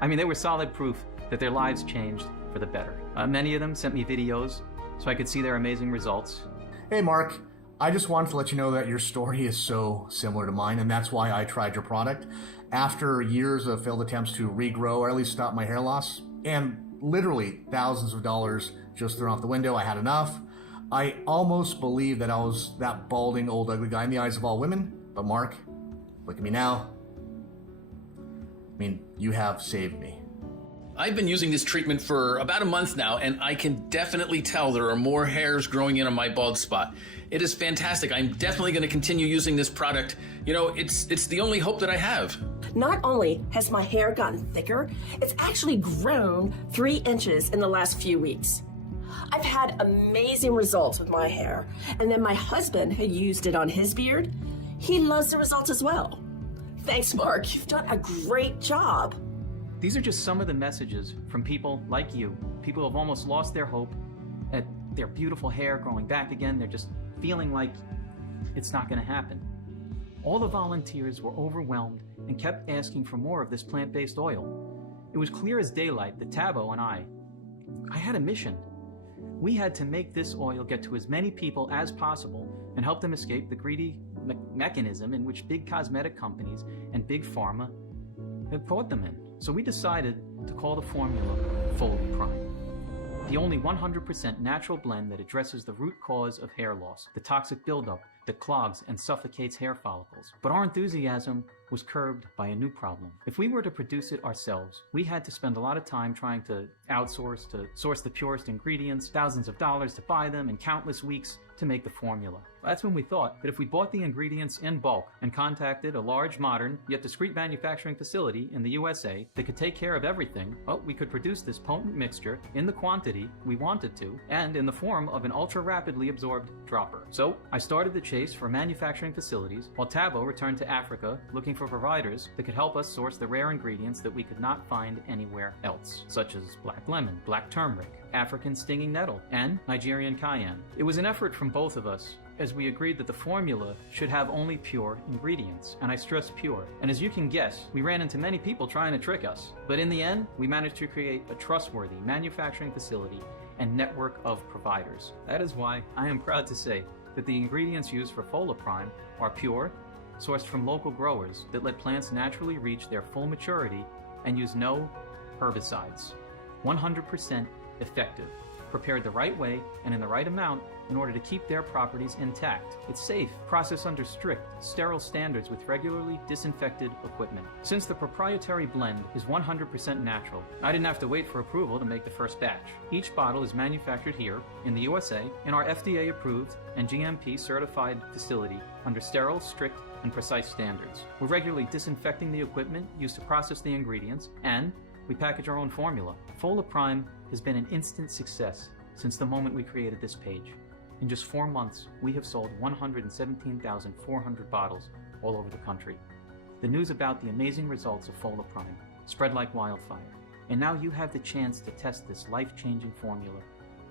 they were solid proof that their lives changed for the better. Many of them sent me videos so I could see their amazing results. Hey Mark, I just wanted to let you know that your story is so similar to mine, and that's why I tried your product. After years of failed attempts to regrow or at least stop my hair loss, and literally thousands of dollars just thrown out the window, I had enough. I almost believed that I was that balding old ugly guy in the eyes of all women, but Mark, look at me now. You have saved me. I've been using this treatment for about a month now, and I can definitely tell there are more hairs growing in on my bald spot. It is fantastic. I'm definitely going to continue using this product. It's the only hope that I have. Not only has my hair gotten thicker, it's actually grown 3 inches in the last few weeks. I've had amazing results with my hair, and then my husband had used it on his beard. He loves the results as well. Thanks, Mark. You've done a great job. These are just some of the messages from people like you, people who have almost lost their hope at their beautiful hair growing back again. They're just feeling like it's not going to happen. All the volunteers were overwhelmed and kept asking for more of this plant-based oil. It was clear as daylight that Tabo and I had a mission. We had to make this oil get to as many people as possible and help them escape the greedy mechanism in which big cosmetic companies and big pharma have caught them in. So we decided to call the formula foliprime, the only 100% natural blend that addresses the root cause of hair loss, the toxic buildup that clogs and suffocates hair follicles. But our enthusiasm was curbed by a new problem. If we were to produce it ourselves, we had to spend a lot of time trying to outsource to source the purest ingredients, thousands of dollars to buy them, and countless weeks to make the formula. That's when we thought that if we bought the ingredients in bulk and contacted a large, modern, yet discreet manufacturing facility in the USA that could take care of everything, well, we could produce this potent mixture in the quantity we wanted to and in the form of an ultra-rapidly absorbed dropper. So I started the chase for manufacturing facilities while Tabo returned to Africa looking for providers that could help us source the rare ingredients that we could not find anywhere else, such as black lemon, black turmeric, African stinging nettle, and Nigerian cayenne. It was an effort from both of us, as we agreed that the formula should have only pure ingredients, and I stress pure. And as you can guess, we ran into many people trying to trick us. But in the end, we managed to create a trustworthy manufacturing facility and network of providers. That is why I am proud to say that the ingredients used for foliprime are pure, sourced from local growers that let plants naturally reach their full maturity and use no herbicides. 100% effective, prepared the right way and in the right amount in order to keep their properties intact. It's safe, processed under strict, sterile standards with regularly disinfected equipment. Since the proprietary blend is 100% natural, I didn't have to wait for approval to make the first batch. Each bottle is manufactured here in the USA in our FDA-approved and GMP-certified facility under sterile, strict, and precise standards. We're regularly disinfecting the equipment used to process the ingredients, and we package our own formula. foliprime has been an instant success since the moment we created this page. In just 4 months, we have sold 117,400 bottles all over the country. The news about the amazing results of foliprime spread like wildfire, and now you have the chance to test this life-changing formula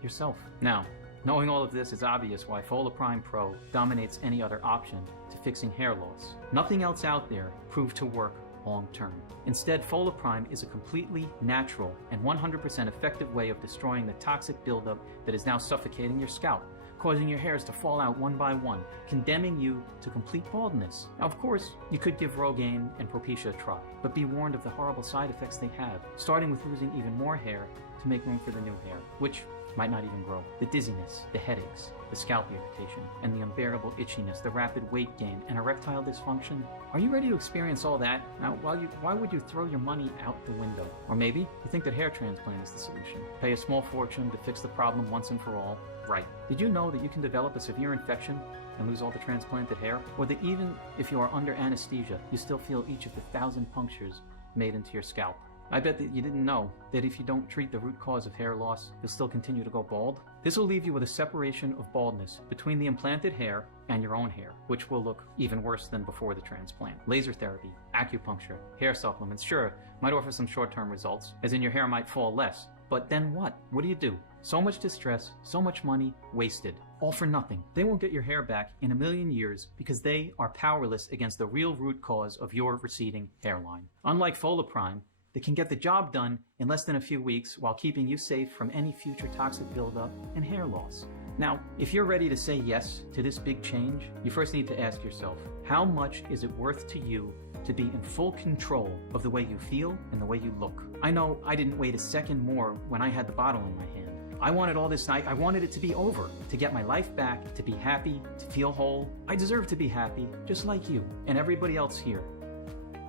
yourself. Now, knowing all of this, it's obvious why foliprime Pro dominates any other option to fixing hair loss. Nothing else out there proved to work long-term. Instead, foliprime is a completely natural and 100% effective way of destroying the toxic buildup that is now suffocating your scalp, causing your hairs to fall out one by one, condemning you to complete baldness. Now, of course, you could give Rogaine and Propecia a try, but be warned of the horrible side effects they have, starting with losing even more hair to make room for the new hair, which might not even grow. The dizziness, the headaches, the scalp irritation, and the unbearable itchiness, the rapid weight gain, and erectile dysfunction. Are you ready to experience all that? Now, why would you throw your money out the window? Or maybe you think that hair transplant is the solution. Pay a small fortune to fix the problem once and for all. Right. Did you know that you can develop a severe infection and lose all the transplanted hair? Or that even if you are under anesthesia, you still feel each of the 1,000 punctures made into your scalp? I bet that you didn't know that if you don't treat the root cause of hair loss, you'll still continue to go bald. This will leave you with a separation of baldness between the implanted hair and your own hair, which will look even worse than before the transplant. Laser therapy, acupuncture, hair supplements, sure, might offer some short-term results, as in your hair might fall less. But then what? What do? So much distress, so much money wasted, all for nothing. They won't get your hair back in a million years because they are powerless against the real root cause of your receding hairline. Unlike foliprime, they can get the job done in less than a few weeks while keeping you safe from any future toxic buildup and hair loss. Now, if you're ready to say yes to this big change, you first need to ask yourself, how much is it worth to you to be in full control of the way you feel and the way you look? I know I didn't wait a second more when I had the bottle in my hand. I wanted all this night, I wanted it to be over, to get my life back, to be happy, to feel whole. I deserve to be happy, just like you and everybody else here.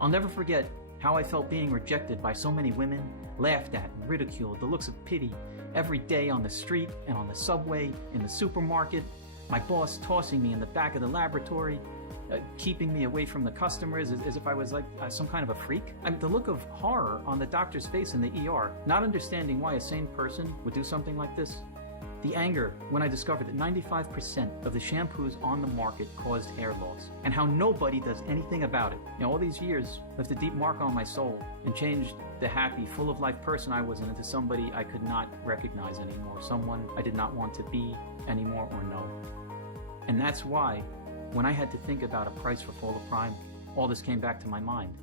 I'll never forget how I felt being rejected by so many women, laughed at and ridiculed, the looks of pity every day on the street and on the subway, in the supermarket, my boss tossing me in the back of the laboratory, keeping me away from the customers as if I was like some kind of a freak. I mean, the look of horror on the doctor's face in the ER, not understanding why a sane person would do something like this. The anger when I discovered that 95% of the shampoos on the market caused hair loss, and how nobody does anything about it. You know, all these years left a deep mark on my soul and changed the happy, full of life person I was into somebody I could not recognize anymore, someone I did not want to be anymore or know. And that's why, when I had to think about a price for foliprime, all this came back to my mind.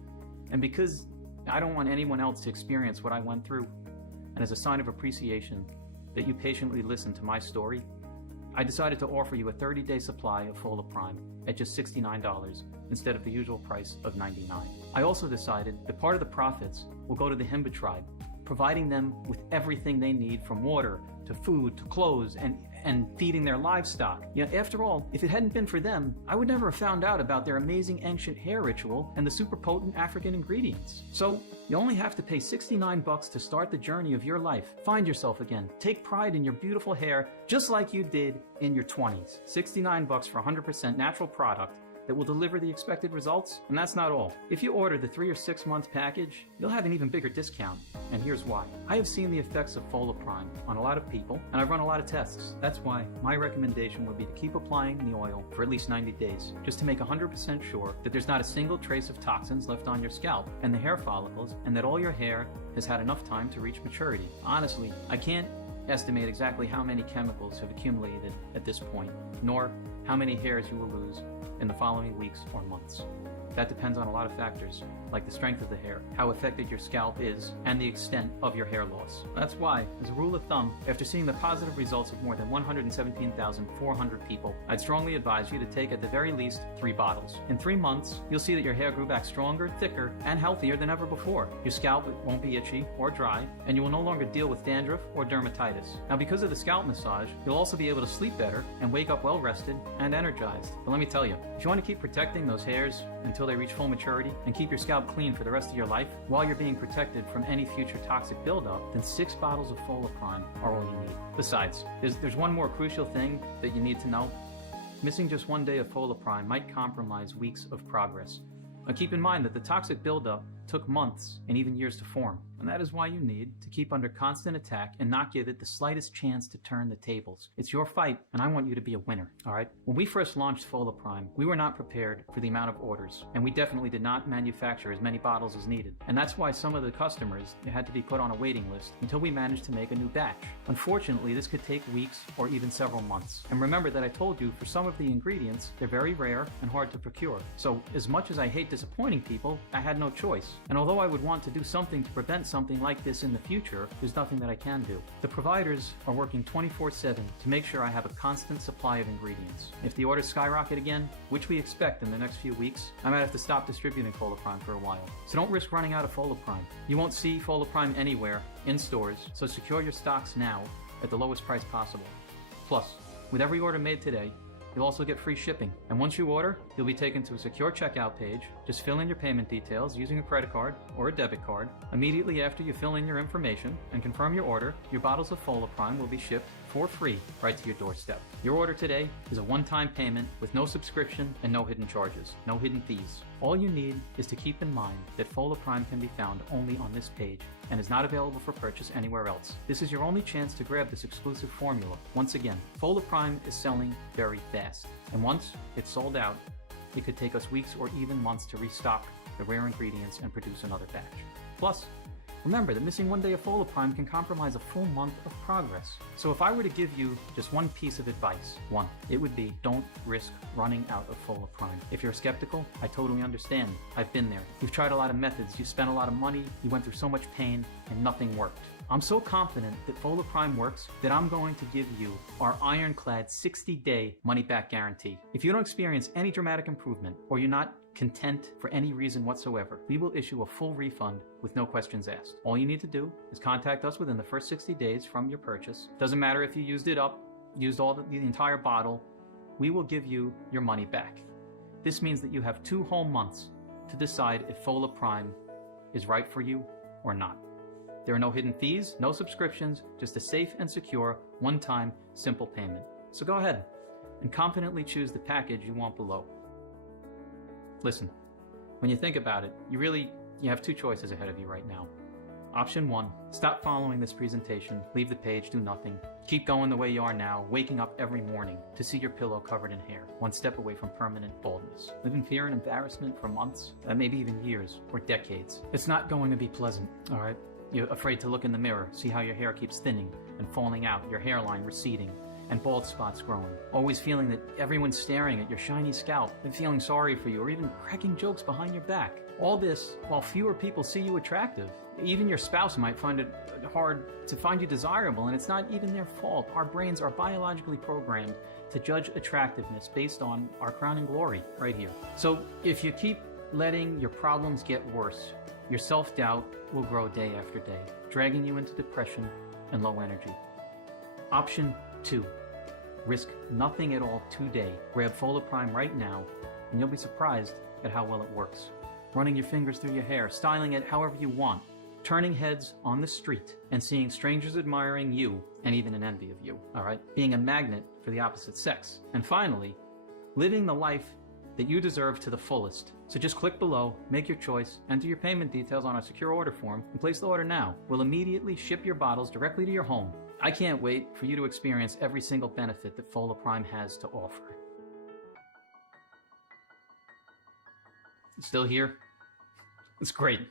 And because I don't want anyone else to experience what I went through, and as a sign of appreciation that you patiently listened to my story, I decided to offer you a 30-day supply of foliprime at just $69 instead of the usual price of $99. I also decided that part of the profits will go to the Himba tribe, providing them with everything they need from water, to food, to clothes, and feeding their livestock. Yet after all, if it hadn't been for them, I would never have found out about their amazing ancient hair ritual and the super potent African ingredients. So you only have to pay $69 to start the journey of your life. Find yourself again. Take pride in your beautiful hair, just like you did in your 20s. $69 for 100% natural product that will deliver the expected results, and that's not all. If you order the 3 or 6 month package, you'll have an even bigger discount, and here's why. I have seen the effects of foliprime on a lot of people, and I've run a lot of tests. That's why my recommendation would be to keep applying the oil for at least 90 days, just to make 100% sure that there's not a single trace of toxins left on your scalp and the hair follicles, and that all your hair has had enough time to reach maturity. Honestly, I can't estimate exactly how many chemicals have accumulated at this point, nor how many hairs you will lose in the following weeks or months. That depends on a lot of factors, like the strength of the hair, how affected your scalp is, and the extent of your hair loss. That's why, as a rule of thumb, after seeing the positive results of more than 117,400 people, I'd strongly advise you to take at the very least 3 bottles. In 3 months, you'll see that your hair grew back stronger, thicker, and healthier than ever before. Your scalp won't be itchy or dry, and you will no longer deal with dandruff or dermatitis. Now, because of the scalp massage, you'll also be able to sleep better and wake up well rested and energized. But let me tell you, if you want to keep protecting those hairs until they reach full maturity and keep your scalp clean for the rest of your life while you're being protected from any future toxic buildup, then 6 bottles of foliprime are all you need. Besides, there's one more crucial thing that you need to know. Missing just 1 day of foliprime might compromise weeks of progress. Now keep in mind that the toxic buildup took months and even years to form, and that is why you need to keep under constant attack and not give it the slightest chance to turn the tables. It's your fight, and I want you to be a winner, all right? When we first launched foliprime, we were not prepared for the amount of orders, and we definitely did not manufacture as many bottles as needed. And that's why some of the customers had to be put on a waiting list until we managed to make a new batch. Unfortunately, this could take weeks or even several months. And remember that I told you for some of the ingredients, they're very rare and hard to procure. So as much as I hate disappointing people, I had no choice. And although I would want to do something to prevent something like this in the future, there's nothing that I can do. The providers are working 24/7 to make sure I have a constant supply of ingredients. If the orders skyrocket again, which we expect in the next few weeks, I might have to stop distributing foliprime for a while. So don't risk running out of foliprime. You won't see foliprime anywhere in stores, so secure your stocks now at the lowest price possible. Plus, with every order made today, you'll also get free shipping. And once you order, you'll be taken to a secure checkout page. Just fill in your payment details using a credit card or a debit card. Immediately after you fill in your information and confirm your order, your bottles of foliprime will be shipped for free right to your doorstep. Your order today is a one-time payment with no subscription and no hidden charges, no hidden fees. All you need is to keep in mind that foliprime can be found only on this page and is not available for purchase anywhere else. This is your only chance to grab this exclusive formula. Once again, foliprime is selling very fast, and once it's sold out, it could take us weeks or even months to restock the rare ingredients and produce another batch. Plus, remember that missing 1 day of foliprime can compromise a full month of progress. So if I were to give you just one piece of advice, it would be don't risk running out of foliprime. If you're skeptical, I totally understand. I've been there. You've tried a lot of methods, you spent a lot of money, you went through so much pain, and nothing worked. I'm so confident that foliprime works that I'm going to give you our ironclad 60-day money-back guarantee. If you don't experience any dramatic improvement or you're not content for any reason whatsoever, we will issue a full refund with no questions asked. All you need to do is contact us within the first 60 days from your purchase. Doesn't matter if you used it up, used all the entire bottle, we will give you your money back. This means that you have 2 whole months to decide if foliprime is right for you or not. There are no hidden fees, no subscriptions, just a safe and secure, one-time, simple payment. So go ahead and confidently choose the package you want below. Listen, when you think about it, you have 2 choices ahead of you right now. Option 1, stop following this presentation, leave the page, do nothing. Keep going the way you are now, waking up every morning to see your pillow covered in hair, 1 step away from permanent baldness. Live in fear and embarrassment for months, maybe even years or decades. It's not going to be pleasant, all right? You're afraid to look in the mirror, see how your hair keeps thinning and falling out, your hairline receding, and bald spots growing. Always feeling that everyone's staring at your shiny scalp and feeling sorry for you or even cracking jokes behind your back. All this while fewer people see you attractive. Even your spouse might find it hard to find you desirable, and it's not even their fault. Our brains are biologically programmed to judge attractiveness based on our crowning glory right here. So if you keep letting your problems get worse, your self-doubt will grow day after day, dragging you into depression and low energy. Option 2. Risk nothing at all today. Grab foliprime right now, and you'll be surprised at how well it works. Running your fingers through your hair, styling it however you want, turning heads on the street, and seeing strangers admiring you and even in envy of you, all right? Being a magnet for the opposite sex. And finally, living the life that you deserve to the fullest. So just click below, make your choice, enter your payment details on our secure order form, and place the order now. We'll immediately ship your bottles directly to your home. I can't wait for you to experience every single benefit that foliprime has to offer. Still here? It's great.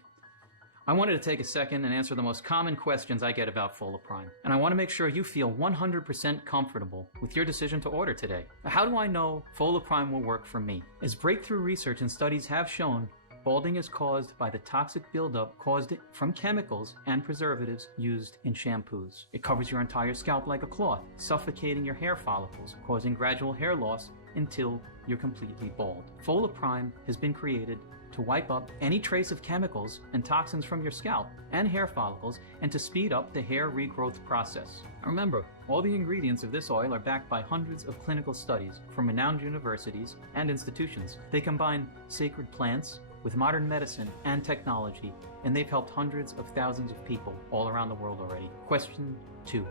I wanted to take a second and answer the most common questions I get about foliprime. And I want to make sure you feel 100% comfortable with your decision to order today. How do I know foliprime will work for me? As breakthrough research and studies have shown, balding is caused by the toxic buildup caused from chemicals and preservatives used in shampoos. It covers your entire scalp like a cloth, suffocating your hair follicles, causing gradual hair loss until you're completely bald. Foliprime has been created to wipe up any trace of chemicals and toxins from your scalp and hair follicles and to speed up the hair regrowth process. Remember, all the ingredients of this oil are backed by hundreds of clinical studies from renowned universities and institutions. They combine sacred plants with modern medicine and technology, and they've helped hundreds of thousands of people all around the world already. Question 2.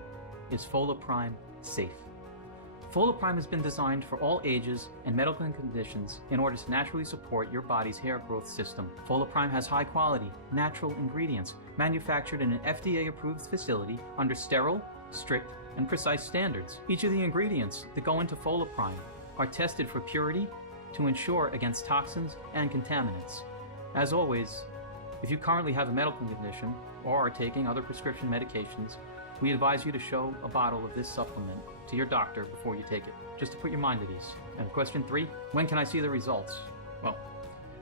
Is foliprime safe? Foliprime has been designed for all ages and medical conditions in order to naturally support your body's hair growth system. Foliprime has high quality, natural ingredients manufactured in an FDA-approved facility under sterile, strict, and precise standards. Each of the ingredients that go into foliprime are tested for purity to ensure against toxins and contaminants. As always, if you currently have a medical condition or are taking other prescription medications, we advise you to show a bottle of this supplement to your doctor before you take it, just to put your mind at ease. And question 3, when can I see the results? Well,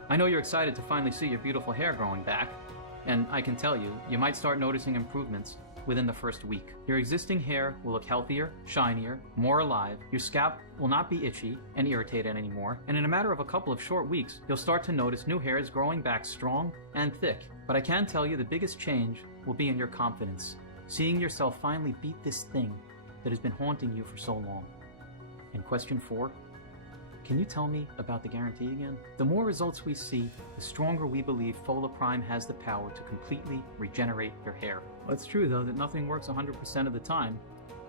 I know you're excited to finally see your beautiful hair growing back, and I can tell you, you might start noticing improvements within the first week. Your existing hair will look healthier, shinier, more alive, your scalp will not be itchy and irritated anymore, and in a matter of a couple of short weeks, you'll start to notice new hairs growing back strong and thick. But I can tell you the biggest change will be in your confidence, seeing yourself finally beat this thing that has been haunting you for so long. And question 4, can you tell me about the guarantee again? The more results we see, the stronger we believe foliprime has the power to completely regenerate your hair. Well, it's true though that nothing works 100% of the time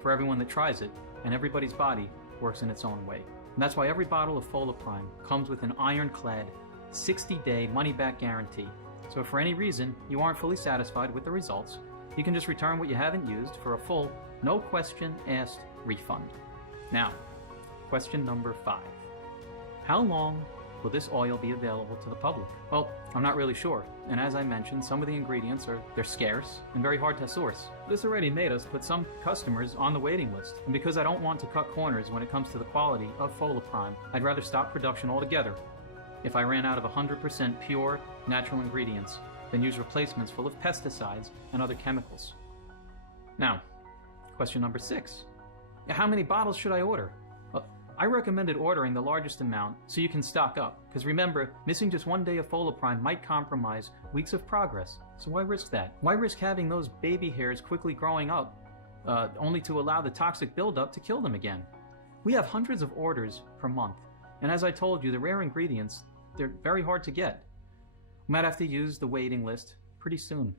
for everyone that tries it, and everybody's body works in its own way. And that's why every bottle of foliprime comes with an ironclad 60-day money-back guarantee. So if for any reason you aren't fully satisfied with the results, you can just return what you haven't used for a full, no question asked refund. Now, question number 5. How long will this oil be available to the public? Well, I'm not really sure. And as I mentioned, some of the ingredients they're scarce and very hard to source. This already made us put some customers on the waiting list. And because I don't want to cut corners when it comes to the quality of foliprime, I'd rather stop production altogether if I ran out of 100% pure, natural ingredients than use replacements full of pesticides and other chemicals. Now, question number 6. How many bottles should I order? Well, I recommended ordering the largest amount so you can stock up, because remember, missing just one day of foliprime might compromise weeks of progress. So why risk that? Why risk having those baby hairs quickly growing up, only to allow the toxic buildup to kill them again? We have hundreds of orders per month, and as I told you, the rare ingredients, they're very hard to get. We might have to use the waiting list pretty soon.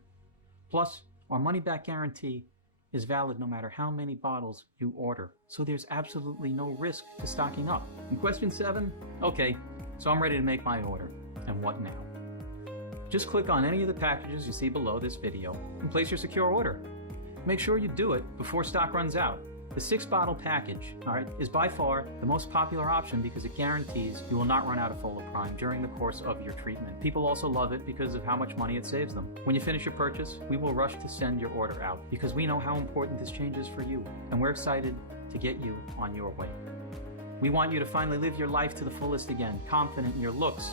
Plus, our money-back guarantee is valid no matter how many bottles you order, so there's absolutely no risk to stocking up. And question 7? Okay, so I'm ready to make my order. And what now? Just click on any of the packages you see below this video and place your secure order. Make sure you do it before stock runs out. The 6-bottle package, is by far the most popular option because it guarantees you will not run out of foliprime during the course of your treatment. People also love it because of how much money it saves them. When you finish your purchase, we will rush to send your order out because we know how important this change is for you, and we're excited to get you on your way. We want you to finally live your life to the fullest again, confident in your looks,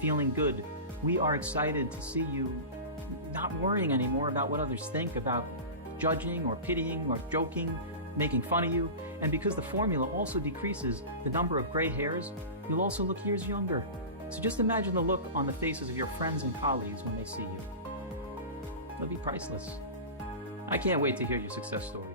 feeling good. We are excited to see you not worrying anymore about what others think, about judging or pitying or joking, making fun of you, and because the formula also decreases the number of gray hairs, you'll also look years younger. So just imagine the look on the faces of your friends and colleagues when they see you. It'll be priceless. I can't wait to hear your success story.